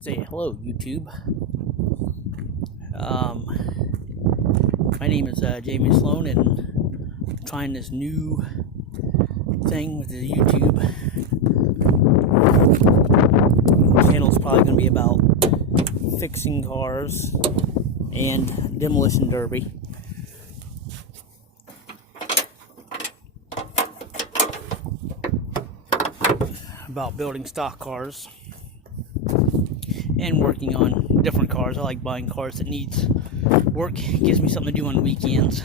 Say hello, YouTube. My name is Jamie Sloan, and I'm trying this new thing with the YouTube. The channel's probably going to be about fixing cars and demolition derby. About building stock cars and working on different cars. I like buying cars that needs work. It gives me something to do on weekends.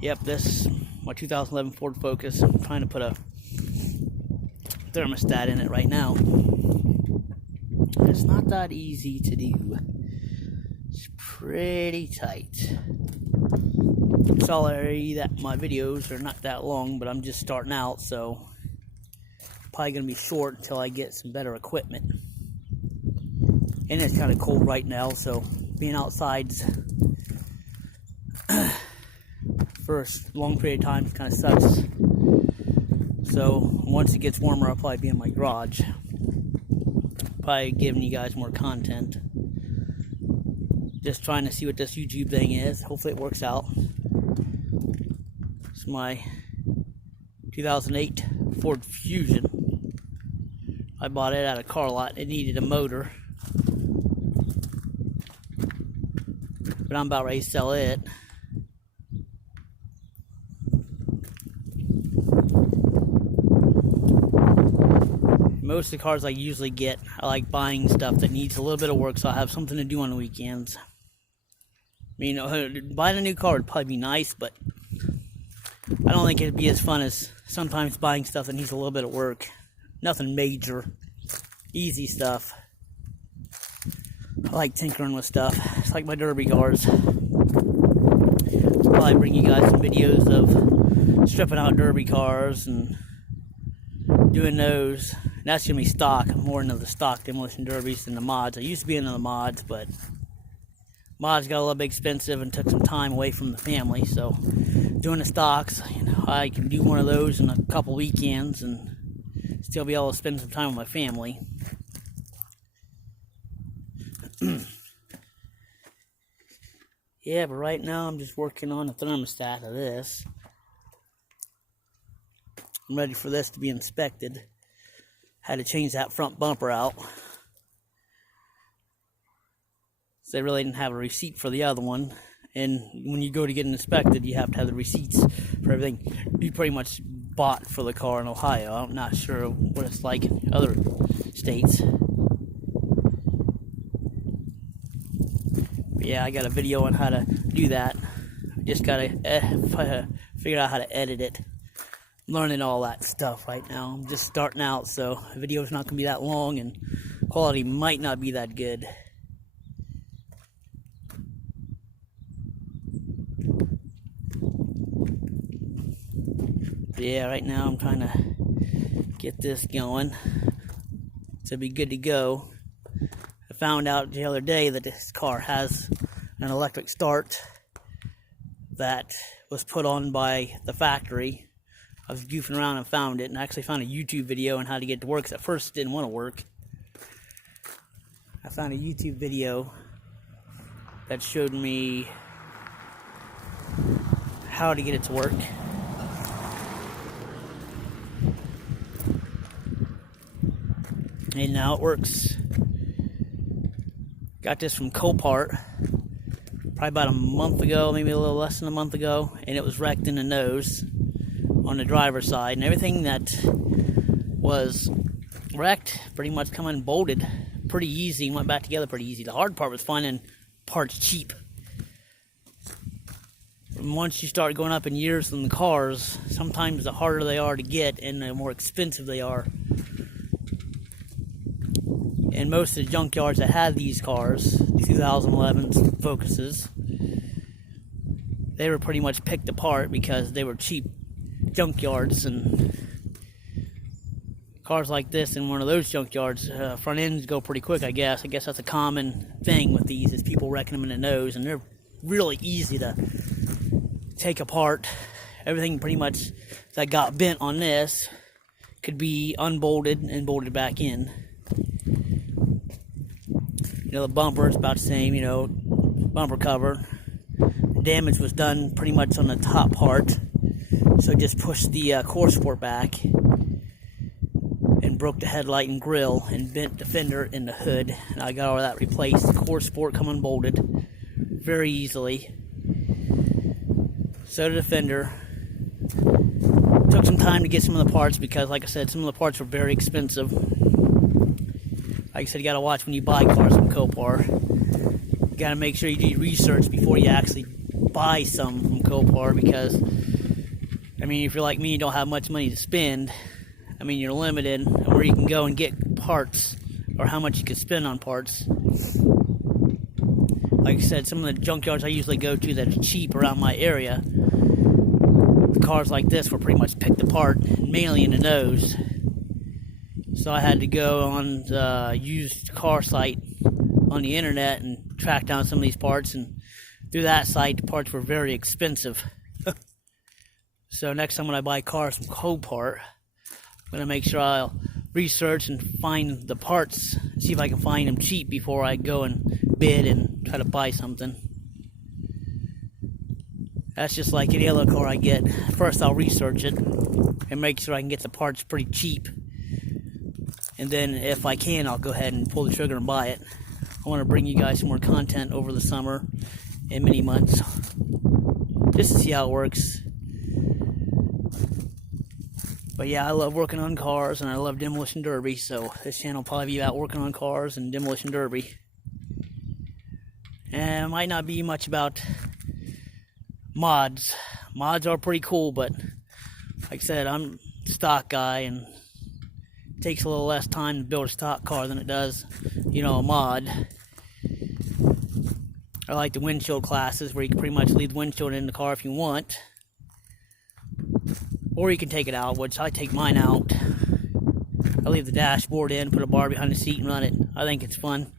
Yep, this my 2011 Ford Focus. I'm trying to put a thermostat in it right now. It's not that easy to do. It's pretty tight. Sorry that my videos are not that long, but I'm just starting out, so probably gonna be short until I get some better equipment. And it's kind of cold right now, so being outside's for a long period of time kind of sucks. So once it gets warmer, I'll probably be in my garage, probably giving you guys more content. Just trying to see what this YouTube thing is. Hopefully it works out. It's my 2008 Ford Fusion. I bought it at a car lot. It needed a motor, but I'm about ready to sell it. Most of the cars I usually get, I like buying stuff that needs a little bit of work so I have something to do on the weekends. I mean, buying a new car would probably be nice, but I don't think it'd be as fun as sometimes buying stuff that needs a little bit of work. Nothing major, easy stuff. I like tinkering with stuff. It's like my derby cars. I'll probably bring you guys some videos of stripping out derby cars and doing those. And that's gonna be stock. I'm more into the stock demolition derbies than the mods. I used to be into the mods, but mods got a little bit expensive and took some time away from the family. So doing the stocks, I can do one of those in a couple weekends and still be able to spend some time with my family. Yeah, but right now I'm just working on the thermostat of this. I'm ready for this to be inspected. Had to change that front bumper out. So they really didn't have a receipt for the other one. And when you go to get it inspected, you have to have the receipts for everything you pretty much bought for the car in Ohio. I'm not sure what it's like in other states. But yeah, I got a video on how to do that. I just gotta figure out how to edit it. I'm learning all that stuff right now. I'm just starting out, so the video's not gonna be that long and quality might not be that good. Yeah, right now I'm trying to get this going to be good to go. I found out the other day that this car has an electric start that was put on by the factory. I was goofing around and found it, and I actually found a YouTube video on how to get it to work, because at first it didn't want to work. I found a YouTube video that showed me how to get it to work. And now it works. Got this from Copart probably about a month ago, maybe a little less than a month ago, and it was wrecked in the nose on the driver's side, and everything that was wrecked pretty much come unbolted pretty easy and went back together pretty easy. The hard part was finding parts cheap. And once you start going up in years on the cars, sometimes the harder they are to get and the more expensive they are. And most of the junkyards that had these cars, the 2011 Focuses, they were pretty much picked apart because they were cheap junkyards. And cars like this in one of those junkyards, front ends go pretty quick, I guess. I guess that's a common thing with these, is people wrecking them in the nose, and they're really easy to take apart. Everything pretty much that got bent on this could be unbolted and bolted back in. The bumper is about the same, bumper cover. The damage was done pretty much on the top part, so just pushed the core support back and broke the headlight and grill and bent the fender in the hood. And I got all that replaced. The core support come unbolted very easily. So did the fender. Took some time to get some of the parts because, like I said, some of the parts were very expensive. Like I said, you got to watch when you buy cars from Copar. You got to make sure you do your research before you actually buy some from Copar, because, if you're like me, you don't have much money to spend. You're limited on where you can go and get parts or how much you can spend on parts. Like I said, some of the junkyards I usually go to that are cheap around my area, the cars like this were pretty much picked apart, mainly in the nose. So I had to go on the used car site on the internet and track down some of these parts, and through that site, the parts were very expensive. So next time when I buy cars from Copar, I'm going to make sure I'll research and find the parts, see if I can find them cheap before I go and bid and try to buy something. That's just like any other car I get. First I'll research it and make sure I can get the parts pretty cheap. And then if I can, I'll go ahead and pull the trigger and buy it. I want to bring you guys some more content over the summer and many months, just to see how it works. But yeah, I love working on cars, and I love Demolition Derby, so this channel will probably be about working on cars and Demolition Derby. And it might not be much about mods. Mods are pretty cool, but like I said, I'm a stock guy, and it takes a little less time to build a stock car than it does, a mod. I like the windshield classes, where you can pretty much leave the windshield in the car if you want. Or you can take it out, which I take mine out. I leave the dashboard in, put a bar behind the seat and run it. I think it's fun.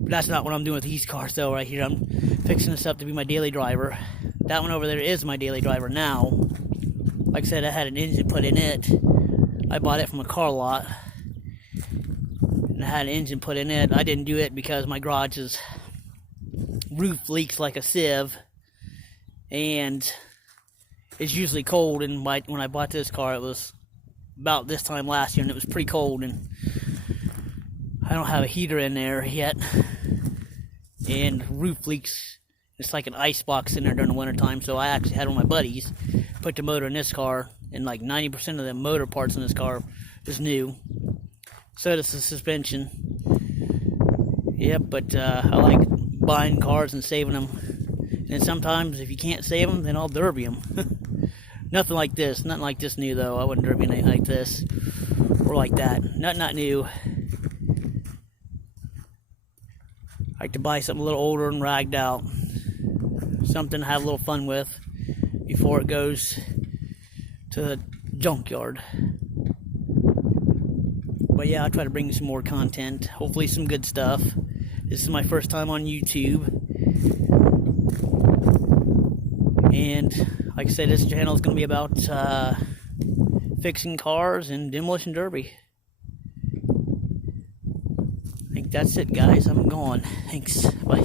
But that's not what I'm doing with these cars though. Right here, I'm fixing this up to be my daily driver. That one over there is my daily driver now. Like I said, I had an engine put in it. I bought it from a car lot. And I had an engine put in it. I didn't do it because my garage's roof leaks like a sieve. And it's usually cold, and when I bought this car, it was about this time last year, and it was pretty cold, and I don't have a heater in there yet, and roof leaks. It's like an ice box in there during the winter time, so I actually had one of my buddies put the motor in this car, and like 90% of the motor parts in this car is new. So does the suspension. Yep, but I like buying cars and saving them. And sometimes, if you can't save them, then I'll derby them. Nothing like this new though. I wouldn't derby anything like this or like that. Not new. I like to buy something a little older and ragged out, something to have a little fun with before it goes to the junkyard. But yeah, I'll try to bring you some more content. Hopefully some good stuff. This is my first time on YouTube. And like I said, this channel is going to be about fixing cars and Demolition Derby. I think that's it, guys. I'm gone. Thanks. Bye.